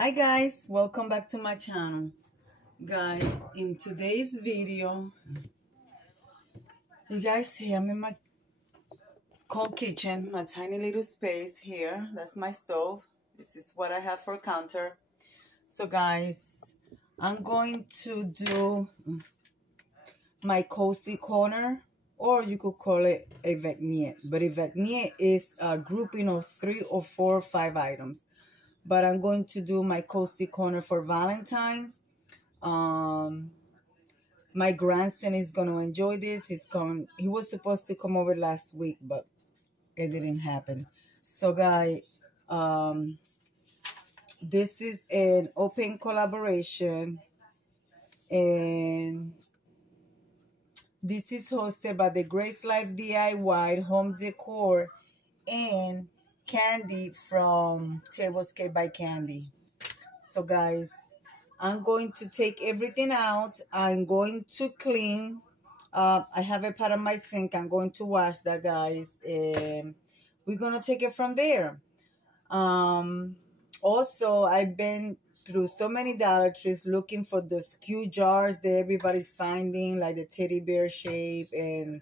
Hi guys, welcome back to my channel. Guys, in today's video, you guys see I'm in my cold kitchen, my tiny little space here. That's my stove. This is what I have for a counter. So guys, I'm going to do my cozy corner, or you could call it a vignette. But a vignette is a grouping of 3 or 4 or 5 items. But I'm going to do my cozy corner for Valentine's. My grandson is going to enjoy this. He was supposed to come over last week, but it didn't happen. So guys, this is an open collaboration, and this is hosted by the Grace Life DIY Home Decor and Candy from Tablescape by Candy. So guys, I'm going to take everything out. I'm going to clean. I have a pot on my sink. I'm going to wash that, guys. And we're going to take it from there. Also, I've been through so many Dollar Trees looking for those cute jars that everybody's finding, like the teddy bear shape and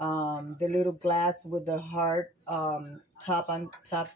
the little glass with the heart top on top.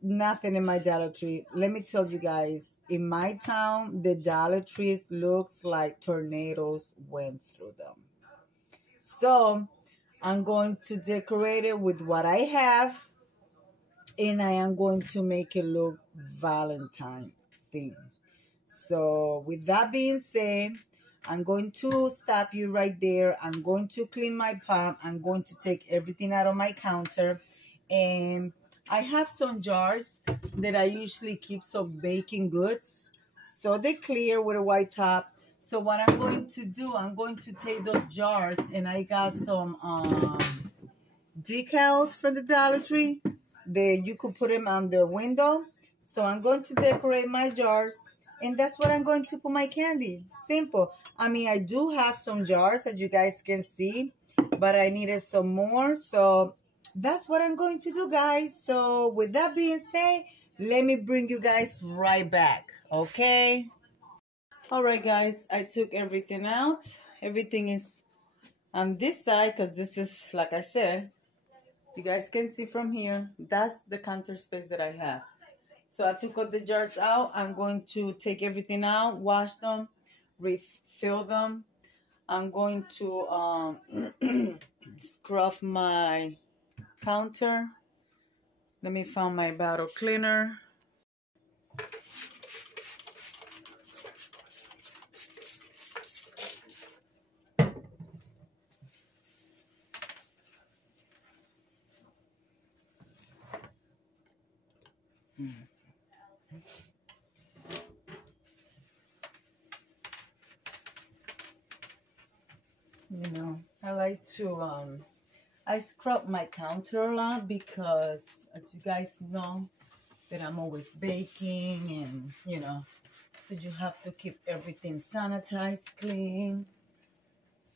Nothing in my Dollar Tree. Let me tell you guys, in my town, the Dollar Trees looks like tornadoes went through them. So I'm going to decorate it with what I have, and I am going to make it look Valentine themed. So with that being said, I'm going to stop you right there. I'm going to clean my pot. I'm going to take everything out of my counter, and I have some jars that I usually keep some baking goods. So they're clear with a white top. So what I'm going to do, I'm going to take those jars, and I got some decals from the Dollar Tree that you could put them on the window. So I'm going to decorate my jars, and that's what I'm going to put my candy. Simple. I mean, I do have some jars, as you guys can see, but I needed some more. So that's what I'm going to do, guys. So with that being said, let me bring you guys right back, okay? All right, guys, I took everything out. Everything is on this side because this is, like I said, you guys can see from here, that's the counter space that I have. So I took all the jars out. I'm going to take everything out, wash them, refill them. I'm going to scrub my counter. Let me find my bottle cleaner. You know, I like to I scrub my counter a lot because, as you guys know, that I'm always baking, and you know, so you have to keep everything sanitized, clean.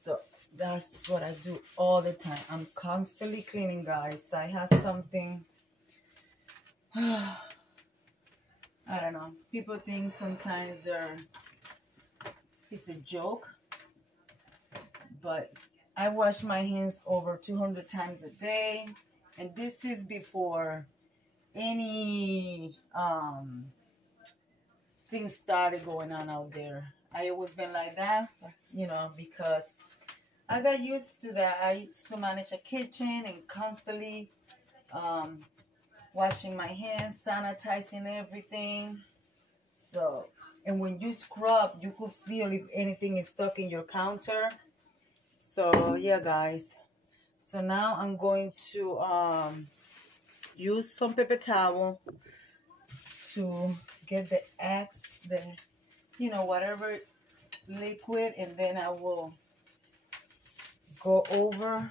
So that's what I do all the time. I'm constantly cleaning, guys. I have something, I don't know, people think sometimes it's a joke, but I wash my hands over 200 times a day, and this is before any things started going on out there. I always been like that, you know, because I got used to that. I used to manage a kitchen and constantly washing my hands, sanitizing everything. So, and when you scrub, you could feel if anything is stuck in your counter. So yeah, guys. So now I'm going to use some paper towel to get the X, the, you know, whatever liquid, and then I will go over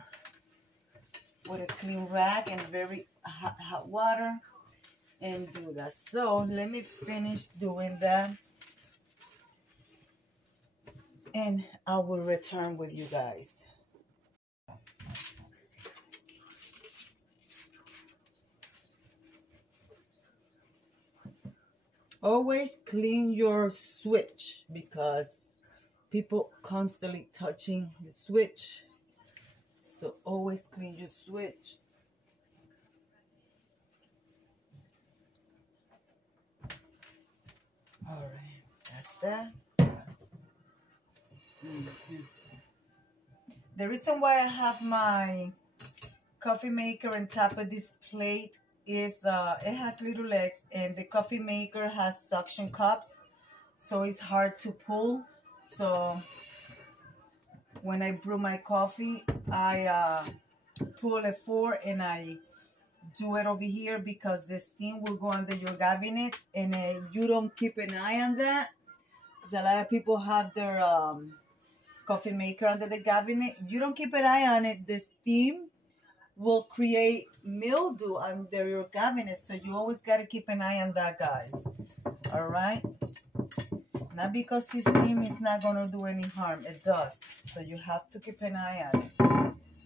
with a clean rag and very hot water and do that. So let me finish doing that, and I will return with you guys. Always clean your switch because people constantly touching the switch. So always clean your switch. All right, that's that. The reason why I have my coffee maker on top of this plate is it has little legs, and the coffee maker has suction cups, so it's hard to pull. So when I brew my coffee, I pull a fork and I do it over here because the steam will go under your cabinet, and if you don't keep an eye on that, because a lot of people have their coffee maker under the cabinet. If you don't keep an eye on it, the steam will create mildew under your cabinet. So you always got to keep an eye on that, guys. All right? Not because the steam is not going to do any harm. It does. So you have to keep an eye on it.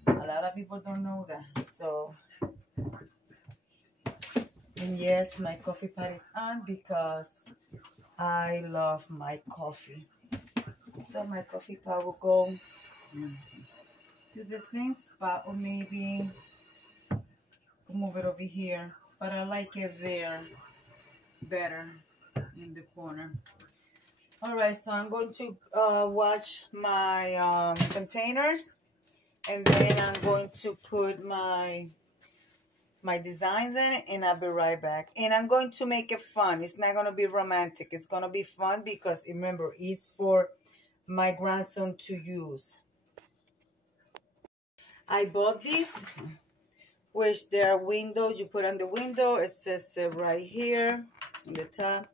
A lot of people don't know that. So, and yes, my coffee pot is on because I love my coffee. So my coffee pot will go to the same spot, or maybe move it over here, but I like it there better in the corner. All right, so I'm going to wash my containers, and then I'm going to put my designs in it, and I'll be right back. And I'm going to make it fun. It's not going to be romantic. It's going to be fun because, remember, it's for my grandson to use. I bought these, which there are windows. You put on the window. It says right here on the top.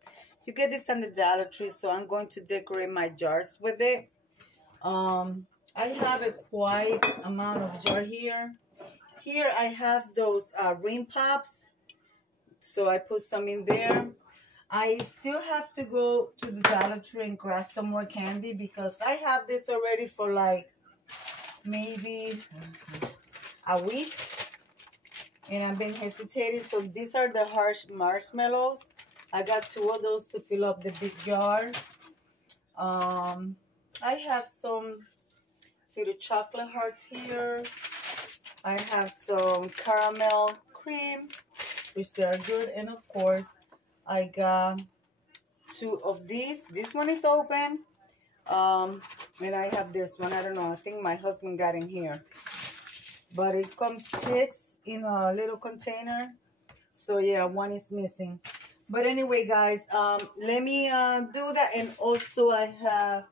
You get this on the Dollar Tree, so I'm going to decorate my jars with it. I have a quite amount of jar here. Here I have those ring pops, so I put some in there. I still have to go to the Dollar Tree and grab some more candy because I have this already for like maybe a week, and I've been hesitating. So these are the harsh marshmallows. I got 2 of those to fill up the big jar. I have some little chocolate hearts here. I have some caramel cream, which they are good. And of course, I got 2 of these. This one is open. And I have this one. I don't know. I think my husband got in here. But it comes 6 in a little container. So yeah, one is missing. But anyway, guys, let me do that. And also I have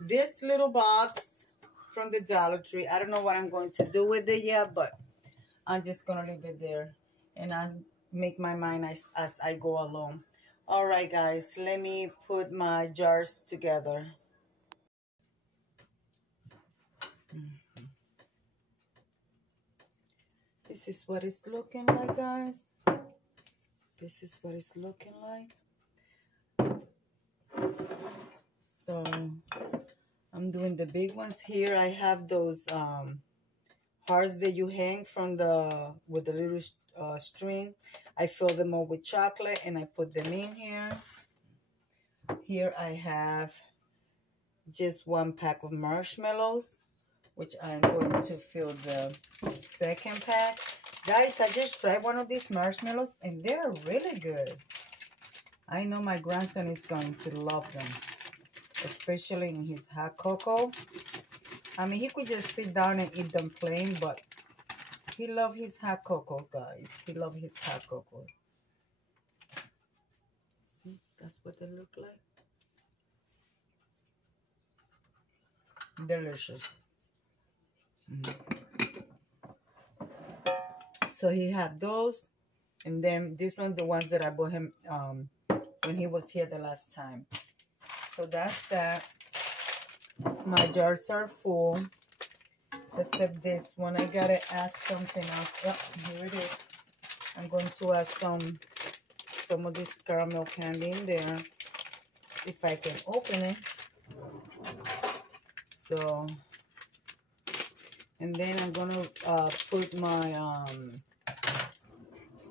this little box from the Dollar Tree. I don't know what I'm going to do with it yet, but I'm just going to leave it there. And I'll make my mind as I go along. All right, guys, let me put my jars together. This is what it's looking like, guys. This is what it's looking like. So I'm doing the big ones here. I have those hearts that you hang from with the little string. I fill them up with chocolate and I put them in here. Here I have just 1 pack of marshmallows, which I'm going to fill the second pack. Guys, I just tried one of these marshmallows and they're really good. I know my grandson is going to love them, especially in his hot cocoa. I mean, he could just sit down and eat them plain, but he loves his hot cocoa, guys. He loves his hot cocoa. See, that's what they look like. Delicious. So he had those, and then these ones, the ones that I bought him when he was here the last time. So that's that. My jars are full, except this one. I gotta add something else. Oh, here it is. I'm going to add some of this caramel candy in there, if I can open it. So, and then I'm gonna put my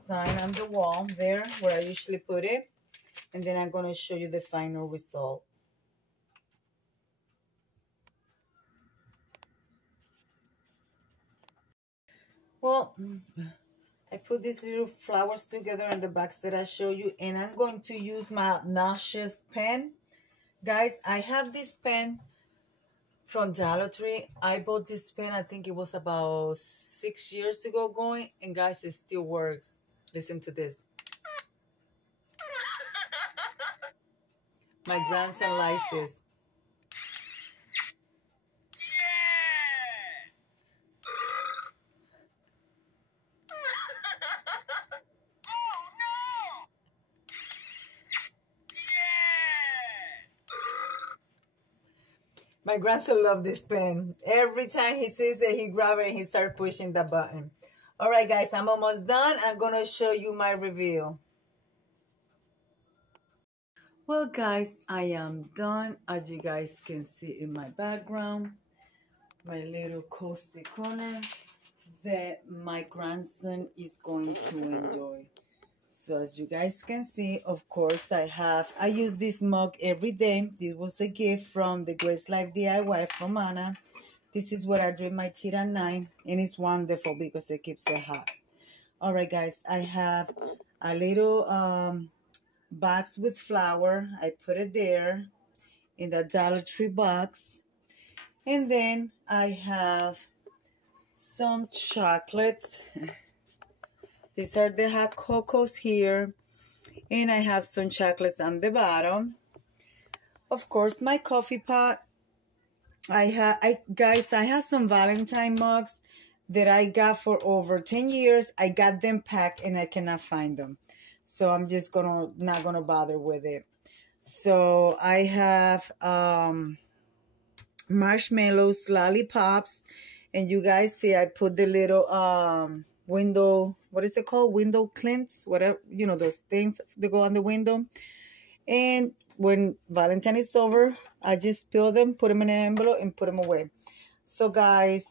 sign on the wall there where I usually put it. and then I'm going to show you the final result. Well, I put these little flowers together in the box that I show you, and I'm going to use my obnoxious pen. Guys, I have this pen from Dollar Tree. I bought this pen, I think it was about 6 years ago going, and guys, it still works. Listen to this. My grandson likes this. My grandson loves this pen. Every time he sees it, he grabs it and he starts pushing the button. All right, guys, I'm almost done. I'm going to show you my reveal. Well, guys, I am done. As you guys can see in my background, my little cozy corner that my grandson is going to enjoy. So as you guys can see, of course, I use this mug every day. This was a gift from the Grace Life DIY from Anna. This is where I drink my tea at night, and it's wonderful because it keeps it hot. All right, guys, I have a little box with flour. I put it there in the Dollar Tree box. And then I have some chocolates. These are the hot cocos here. And I have some chocolates on the bottom. Of course, my coffee pot. Guys, I have some Valentine mugs that I got for over 10 years. I got them packed and I cannot find them. So I'm just not gonna bother with it. So I have marshmallows, lollipops, and you guys see I put the little window, what is it called? Window clints, whatever, you know, those things that go on the window. And when Valentine is over, I just peel them, put them in an envelope, and put them away. So guys,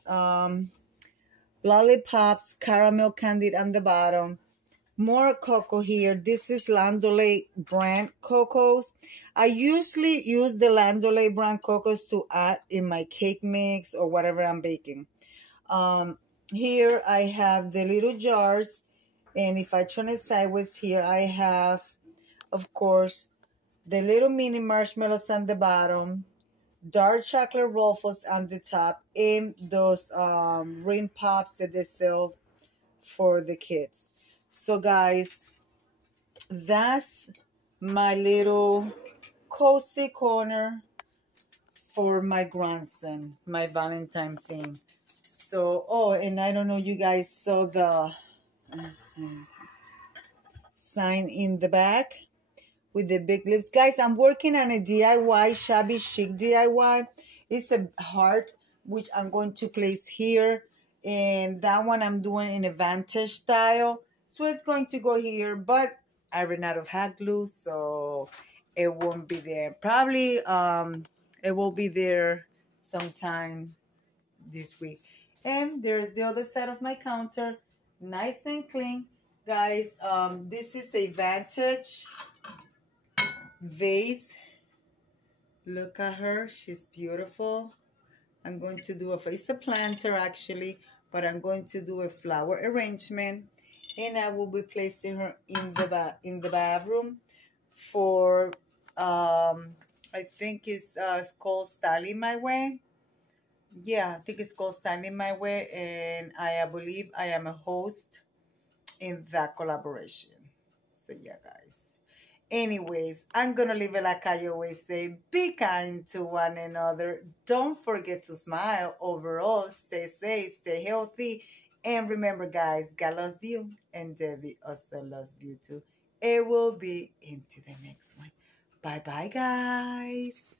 lollipops, caramel candy on the bottom. More cocoa here. This is Landolay brand cocos. I usually use the Landolay brand cocos to add in my cake mix or whatever I'm baking. Here I have the little jars, and if I turn it sideways here, I have, of course, the little mini marshmallows on the bottom, dark chocolate ruffles on the top, and those ring pops that they sell for the kids. So guys, that's my little cozy corner for my grandson, my Valentine thing. So, oh, and I don't know, you guys saw the sign in the back with the big lips. Guys, I'm working on a DIY, shabby chic DIY. It's a heart, which I'm going to place here. And that one I'm doing in a vintage style. So it's going to go here, but I ran out of hot glue, so it won't be there. Probably it will be there sometime this week. And there's the other side of my counter, nice and clean. Guys, this is a vintage vase. Look at her, she's beautiful. I'm going to do it's a planter actually, but I'm going to do a flower arrangement, and I will be placing her in the bathroom for I think it's called Styling My Way. Yeah, I think it's called Styling My Way, and I believe I am a host in that collaboration. So yeah, guys. Anyways, I'm gonna leave it like I always say, be kind to one another. Don't forget to smile. Overall, stay safe, stay healthy, and remember, guys, God loves you, and Debbie also loves you too. It will be into the next one. Bye bye, guys.